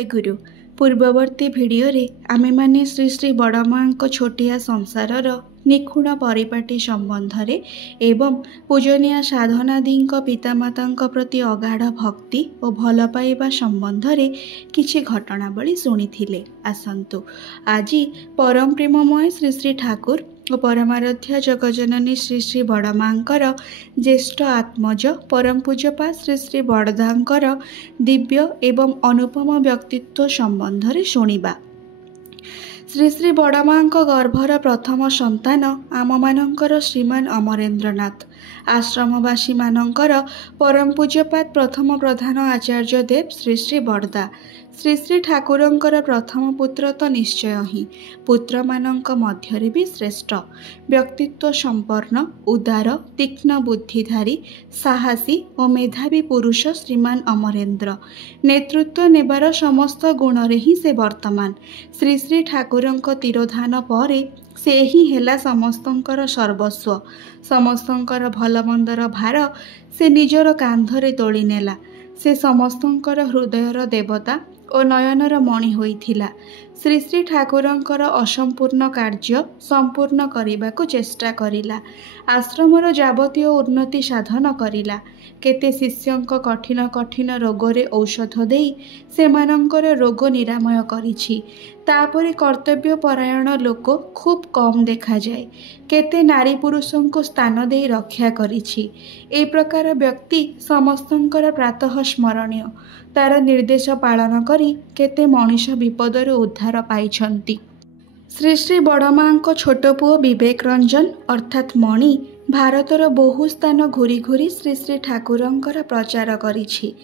जय गुरु। पूर्ववर्ती भिडियोरे आमे माने श्री श्री बड़मां छोटिया संसारर निखुण परिपाटी संबंधरे एवं पूजनीय साधनादी पितामाता प्रति अगाध भक्ति और भल पाइबा संबंधरे किछि घटनावली शुणिथिले। आसंतु आज परम प्रेममय श्री श्री ठाकुर और परमाराध्य जगजननी श्री श्री बड़मांकर ज्येष्ठ आत्मज परम पूज्यपा श्री श्री बड़दांकर दिव्य एवं अनुपम व्यक्तित्व संबंधरे शुणिबा। श्री श्री बड़मां गर्भर प्रथम संतान आम मानकर श्रीमान अमरेन्द्रनाथ। आश्रमवासी मानकर परम पूज्यपात प्रथम प्रधान आचार्य देव श्री श्री बड़दा। श्री श्री ठाकुरंकर प्रथम पुत्र तो निश्चय ही पुत्र मानंक मध्यरे भी श्रेष्ठ। व्यक्तित्व संपन्न उदार तीक्ष्ण बुद्धिधारी साहसी और मेधावी पुरुष श्रीमान अमरेन्द्र। नेतृत्व नेबार समस्त गुणरे ही से वर्तमान। श्री श्री ठाकुरंक तिरोधान परे से ही हेला समस्तंकर सर्वस्व। समस्तंकर भलमंदर भार से निजर कांधरे तोली नेला। से समस्तंकर हृदयर देवता और नयनर मणि होइथिला। श्री श्री ठाकुरंकर असंपूर्ण कार्य संपूर्ण करिबाकु चेष्टा करिला। आश्रमर जाबतीय उन्नति साधन करिला। केते शिष्यंक कठिन कठिन रोगरे औषध देई सेमानंकर रोग निरामय करिछि। तापरे कर्तव्य परायण लोक खूब कम देखा जाए। केते नारी पुरुषंको स्थान दे रक्षा करिछि। ए प्रकार व्यक्ति समस्तंकर प्रातः स्मरणीय। तार निर्देश पालन करी केते मनीष विपदर उद्धार पाइछन्ति। श्री श्री बड़मां छोट पुओ विवेक रंजन अर्थात मणि भारतर बहु स्थान घूरी घूरी श्री श्री ठाकुरंकर प्रचार करिछि।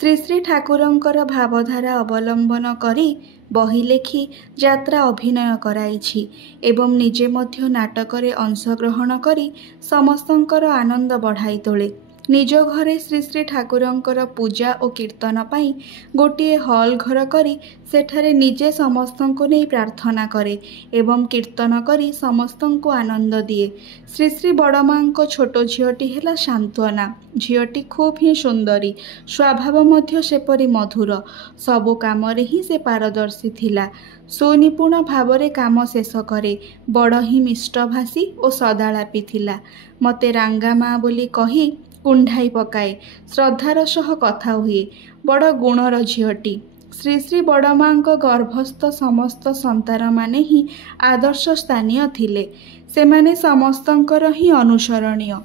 श्री श्री ठाकुरंकर भावधारा अवलंबन करी बही लेखि यात्रा अभिनय कराइछि एवं निजे मध्य नाटकरे अंशग्रहण करी समस्तंकर आनंद बढ़ाई तोले। निज घरे श्री श्री ठाकुरंकर पूजा और कीर्तन पाई गोटे हॉल घर करी सेठारे निजे समस्तंको नहीं प्रार्थना करे एवं कीर्तन करी समस्तंको आनंद दिए। श्री श्री बड़मां छोट झीटी है शांत्वना। झीटी खूब ही सुंदरी, स्वभाव मध्य सेपरी मधुर। सबु कामरे ही से पारदर्शी थिला। सुनिपुण भावरे काम शेष करे। बड़ ही मिष्टभाषी और सदालापी थिला। मते रांगा माँ बोली कही कुंढाई पकाए। श्रद्धार सह कथा हुए। बड़ गुणर झीटी। श्री श्री बड़मां गर्भस्थ समस्त संतान माने ही आदर्श स्थानीय थिले। सेमाने समस्तंकर ही अनुसरणीय।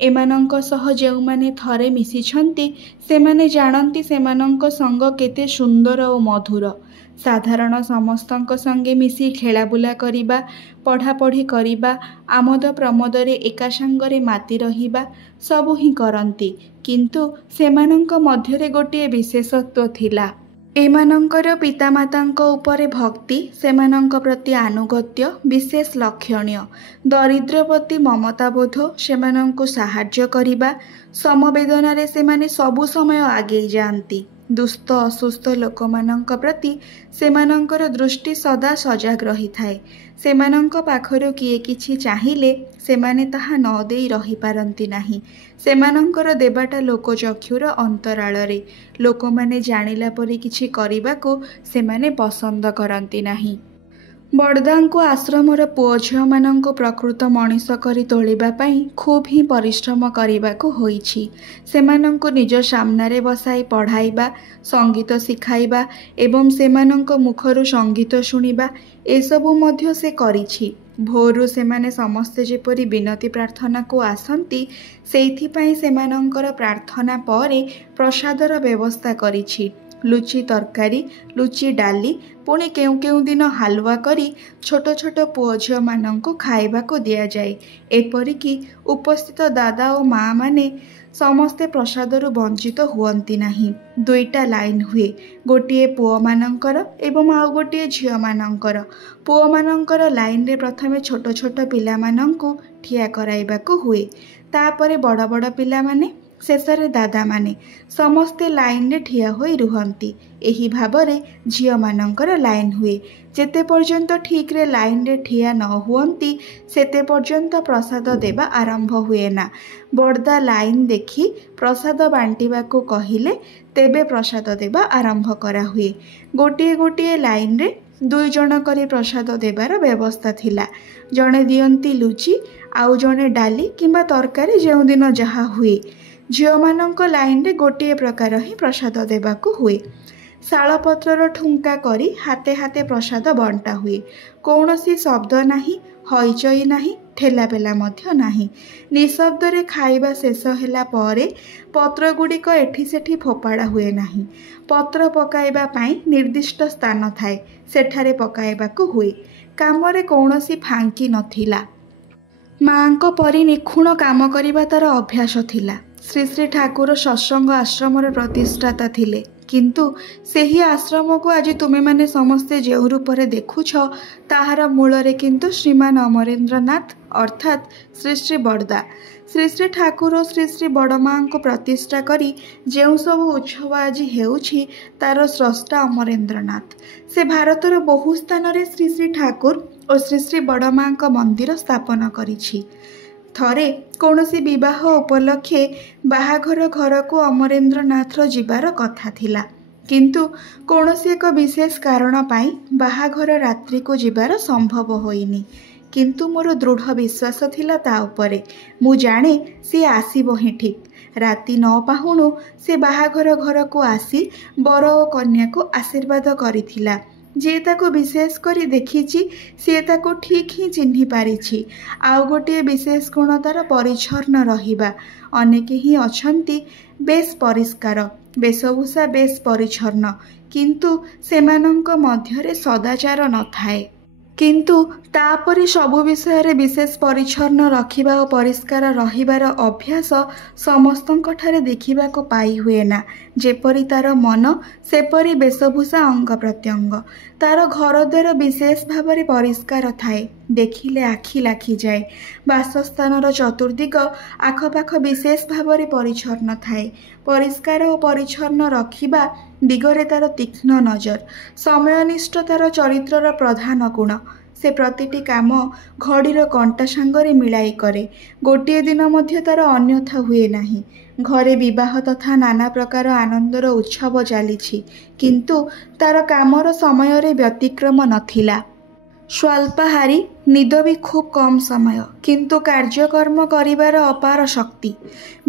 एमानंक सह जेउमाने थरे मिसिछन्ति सेमाने जानन्ति सेमानंक संग केते सुंदर और मधुर। साधारण समस्तंक संगे मिसी खेलाबुला करिबा, पढ़ापढ़ी करिबा, आमोद प्रमोदरे एका संगरे माति रहिबा सबु ही करन्ति। किंतु सेमानंक मध्यरे गोटे विशेषत्व थिला। एमानंकर पितामातांक उपरे भक्ति सेमानंक प्रति आनुगत्य विशेष लक्षणीय। दरिद्र प्रति ममताबोध सेमानंकु साहाय्य करिबा। समवेदनारे सेमाने सबु समय आगे जाआंती। दुस्त असुस्थ लोकमानंक प्रति सेमानंकर दृष्टि सदा सजग रही थाए। सेमानंक पाखरु किए किछि चाहिले सेमाने ताहा न देई रही पारंती नाही। सेमानंकर देबाटा लोकचक्षुर अंतराଳରେ। लोकमाने जानिला परि किछि करिबाकु सेमाने पसंद करंती नाही। बड़दांको आश्रमर पुओ झिଅ मानंको प्रकृत मनीष करी तोलिबा पई खूब ही परिश्रम करिबाकु होईछि। सेमानंको निज सामनारे बसाई पढ़ाइबा, संगीत शिखाइबा एवं सेमानंको मुखरु संगीत शुणिबा एसबु मध्य से करिछि। भोरु सेमाने समस्ते जेपरि विनती प्रार्थना को आसंती सेइथिपाई सेमानंकर प्रार्थना परे प्रसादर व्यवस्था करिछि। लुची तरकारी, लुची डाली पुणी केउ केउ दिन हालुआ करी छोट छोट पुओ झिଅ मानंको खाइबाको दिया जाए। एपरिकी उपस्थित दादा और माँ माने समस्ते प्रसादरु वंचित हुअंती नाही। दुईटा लाइन हुए, गोटे पुओ मानंकर एवं आउ गोटे झिଅ मानंकर। पुओ मानंकर लाइन रे प्रथमे छोट छोट पिला मानंको ठिया कराइबाको हुए। तापरे बड़ बड़ पिला माने शेषरे दादा माने समस्ते लाइन रे ठिया होई रुहंती। एही भाबरे झियो मानंकर लाइन हुए। जेते पर्यंत ठीक रे लाइन रे ठिया न हुअंती सेते पर्यंत प्रसाद देवा आरंभ हुए ना। बड़दा लाइन देखी प्रसाद बांटिबा को कहिले तेबे प्रसाद देवा आरंभ करा हुए। गोटे गोटे लाइन रे 2 जण करी प्रसाद देवार व्यवस्था थिला। जणे दियंती लुची आउ जणे डाली किंबा तरकारी जेउ दिन जहा हुए। झियो मानंक लाइन रे गोटे प्रकार ही प्रसाद देवाकू हुए। शालपत्रर ठुंका करी हाते हाते प्रसाद बंटा हुए। कौनसी शब्द नाही, हईचई नाही, ठेलापेला मध्य नाही। निशब्द रे खाइबा शेष होला परे पत्र गुड़िक एठी सेठी फोपाड़ा हुए नाही। पत्र पकाइबा पाई निर्दिष्ट स्थान थाए, सेठारे पकाइबाकू हुए। कामरे कौनसी फांकी नथिला। माँको परी निखुण काम करिबा तार अभ्यास थिला। श्री श्री ठाकुर सत्संग आश्रमर प्रतिष्ठाता थिले, किंतु सेही आश्रम को आज तुमे माने समस्ते जेउ रूपरे देखुछ ताहार मूलरे किंतु श्रीमान अमरेंद्रनाथ अर्थात श्री श्री बड़दा। श्री श्री ठाकुर श्री श्री बड़माँ को प्रतिष्ठा करी जेउ सब उत्सव आज हेउछि तार स्रष्टा अमरेंद्रनाथ। से भारतर बहु स्थान रे श्री श्री ठाकुर और श्री श्री बड़माँ को मंदिर स्थापन करिछि। थरे कौनसी विवाह उपलक्षे बाहाघर घर को अमरेंद्रनाथ जीवार कथा थिला, किंतु कौनसी एक विशेष कारण पाई बाहाघर रात्रि को जीवार संभव होइनी। किंतु मोर दृढ़ विश्वास थिला ता उपरे। मु जाने सी आसीबो ही ठीक। राति 9 पाहुणु से बाहाघर घर को आसी बर और कन्या को आशीर्वाद करिथिला। जे ताको विशेष करी देखिछि से ताको ठीक ही चिन्हि पारिछि। आउ गोटे विशेष गुण तार परिच्छन्न रहिबा। अनेक ही अछंती बेस परिष्कार, वेशभूषा बेस परिच्छन्न, किंतु सेमानंक मध्यरे सदाचार नथाए। किंतु तापरि सबु विषय रे विशेष परिच्छन्न रखिबा और परिष्कार रहिबार अभ्यास समस्तंक ठारे देखिबा को पाई हुए ना। जेपरि तार मन सेपरि वेशभूषा अंग प्रत्यंग। तार घर द्वार विशेष भाव परिष्कार थाए, देखिले आखि लाखि जाए। बासस्थानर चतुर्दिग आखपाख विशेष भाव परिच्छन्न थाए। परिष्कार और परिच्छन्न रखिबा दिगरे तार तीक्ष्ण नजर। समयनिष्ठ तार चरित्रर प्रधान गुण। से प्रतिटी काम घड़ीर कंटा सांगरे मिलाई करे। गोटे दिन मध्य तार अन्यथा हुए नाही। घरे विवाह तथा नाना प्रकार आनंदर उत्सव चलीछि, किंतु तार कामर समय रे व्यतिक्रम नथिला। स्वल्पाहारी, निद भी खूब कम समय, किंतु कार्यकर्म करिबार अपार शक्ति।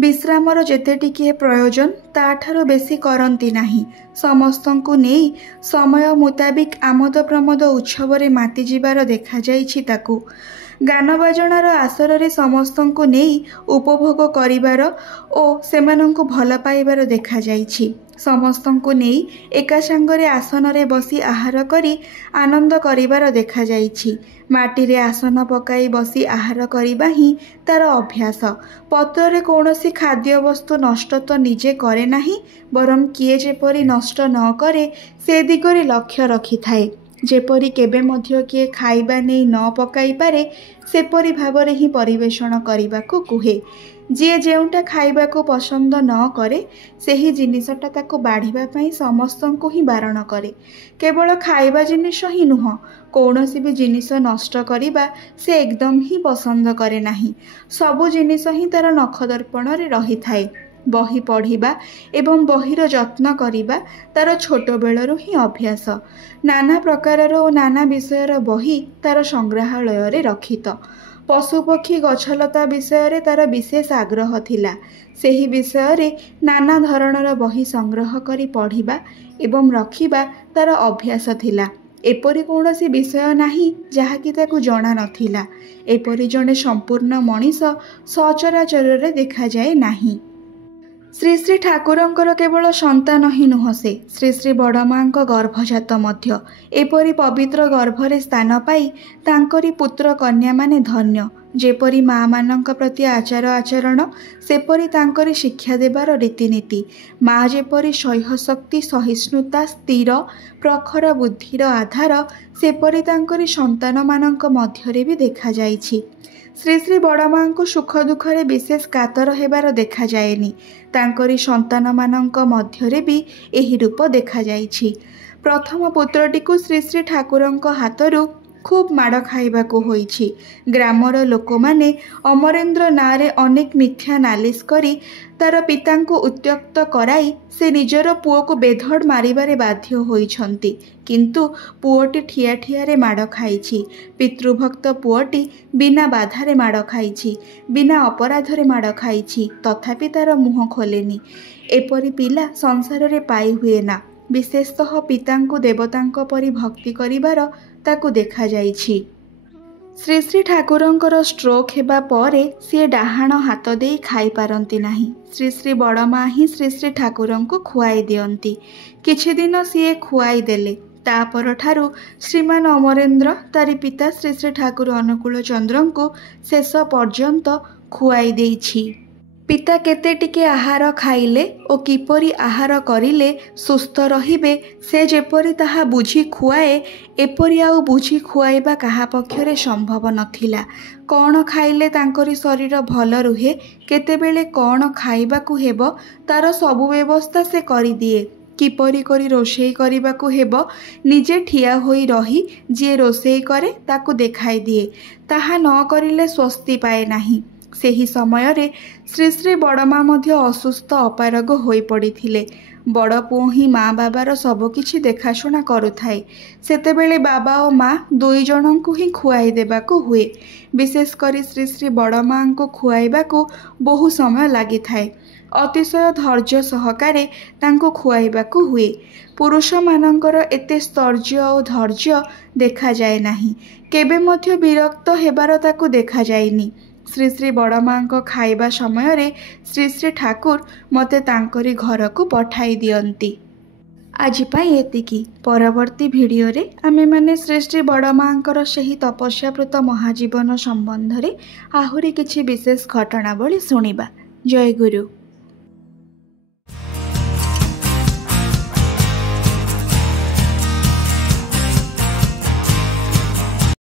विश्रामर जेते टिके प्रयोजन ताठारो बेसी करंती नाही। समस्तंकु नेई समय मुताबिक आमोद प्रमोद उत्सवरे माति जिबार देखा जाइछि ताकू। गान बाजनार आसर समस्तंकु नेई उपभोग करिबार ओ सेमानंकु भल पाइबार देखा जाइछि। समस्तंकु नेई एका सांगरे आसन रे बसी आहार करी आनंद करिबार देखा जाइछि। माटी रे आसन पकाई बसी आहार करिबा ही तार अभ्यास। पत्र रे कौनसी खाद्य वस्तु नष्ट तो निजे करे नाही, बरम किए जेपरि नष्ट न करे से दिगरे लक्ष्य रखि थाए। जेपरि केबे मध्य किए खाइबा नहीं न पकाई पारे सेपरि भावरे ही परिवेषण करिबाको कुहे। जे जेउटा खाइबाको पसंद न करे सेही जिनिसटा ताको बाढ़िबा पई समस्तंकु ही बारण करे। केवल खाइबा जिनिस ही नुह, कौनसी भी जिनिस नष्ट करिबा से एकदम ही पसंद करे नाही। सबु जिनिस ही तार नख दर्पण रे रही थाए। बही पढ़िबा एवं बहीर जत्न करिबा तार छोट बेलरू ही अभ्यास। नाना प्रकारर और नाना विषयर बही तार संग्रहालय रे रखित। पशुपक्षी गछलता विषय रे तार विशेष आग्रह थिला। सेही विषय रे नाना धरणर बही संग्रह करी पढ़िबा एवं रखिबा तार अभ्यास थिला। एपरि कौनसी विषय नाही जहाँकि ताकू जणा नथिला। एपरि जणे संपूर्ण मनीष सचराचर रे देखा जाए नाही। श्री श्री ठाकुरंकर केवल संतान ही नुह, से श्री श्री बड़माँ गर्भजात मध्य। एपरि पवित्र गर्भरे स्थान पाई तांकरी पुत्र कन्या माने धन्य। जेपरी माँ मानक प्रति आचार आचरण सेपरी तांकरी शिक्षा देवार रीतिनीति। माँ जेपरी सह्यशक्ति सहिष्णुता स्थिर प्रखर बुद्धिर आधार सेपरी तांकरी संतान मानक मध्यरे भी देखा जाइछि। श्री श्री बड़ माँ को सुख दुखरे विशेष कातर हेबार देखा जाएनी। तांकरी संतान मानक मध्यरे भी एही रूप देखा जाइछि। प्रथम पुत्रटी को श्री श्री ठाकुरंक हाथरू खूब माड़ खाइबाकू होइछि। ग्रामर लोक माने अमरेंद्र नारे अनेक मिथ्या नालिश करी तार पितांको उत्यक्त कराई से निजर पुओ को बेधड़ मारिबारे बाध्य होइछंती। किंतु पुओटी ठिया ठियारे माड़ खाइछि। पितृभक्त पुओटी बिना बाधारे माड़ खाइछि, बिना अपराधरे माड़ खाइछि, तथापि तार मुह खोलेनी। एपरी पिला संसार रे पाई हुए ना। विशेषतः पितांको देवतांको परि भक्ति करिबार ताकू देखा जाइछि। श्री श्री ठाकुरंकर स्ट्रोक हेबा परे सी डाहाण हाथ दे खाई पारंती नाही। श्री श्री बड़ माँ ही श्री श्री ठाकुरंको खुआई दियंती। किछि दिन सी खुआई देले। तापर ठारू श्रीमान अमरेंद्र तारी पिता श्री श्री ठाकुर अनुकूल चंद्रंको शेष पर्यंत खुआई देइछि। पिता केते टिके आहार खाइले ओ किपरि आहार करिले सुस्थ रहिबे से जेपरि ताहा बुझी खुआए एपरि आउ बुझी खुआइबा काहा पक्षरे संभव नथिला। कौन खाइले तांकरी शरीर भल रुहे, केतेबेले कौन खाइबाकू हेबो तार सबु व्यवस्था से करि दिए। किपरि करी रोषेई करिबाकू हेबो निजे ठिया होई रही जे रोषेई करे ताकू देखाई दिए। ताहा न करिले स्वस्ति पाए नाही। सेही समय रे श्री श्री बड़ माँ मध्य असुस्थ अपारग होई पड़िथिले। बड़ पुओ ही माँ बाबार सबकिछि देखाशुना करुथाए। सेतेबेले बाबा और माँ दुई जनंकु ही खुआई देबाकू हुए। विशेष करी श्री श्री बड़ माँ को खुआइबाकू बहु समय लागि थाए। अतिशय धैर्य सहकारे तांको खुआइबाकू हुए। पुरुष मानंकर एते स्थैर्य और धैर्य देखा जाए नाही। केबे मध्य विरक्त हेबार ताकू देखा जाएनी। श्री श्री बड़ माँ को खाइबा समय रे श्री श्री ठाकुर मते तांकरी घर को पठाई दियंती। आज पाई एतिकी। परवर्ती भिडियो रे आमे माने श्री श्री बड़ माँकर सेही तपस्याप्रुत महाजीवन संबंध रे आहुरी किछि विशेष घटनावली सुनिबा। जय गुरु।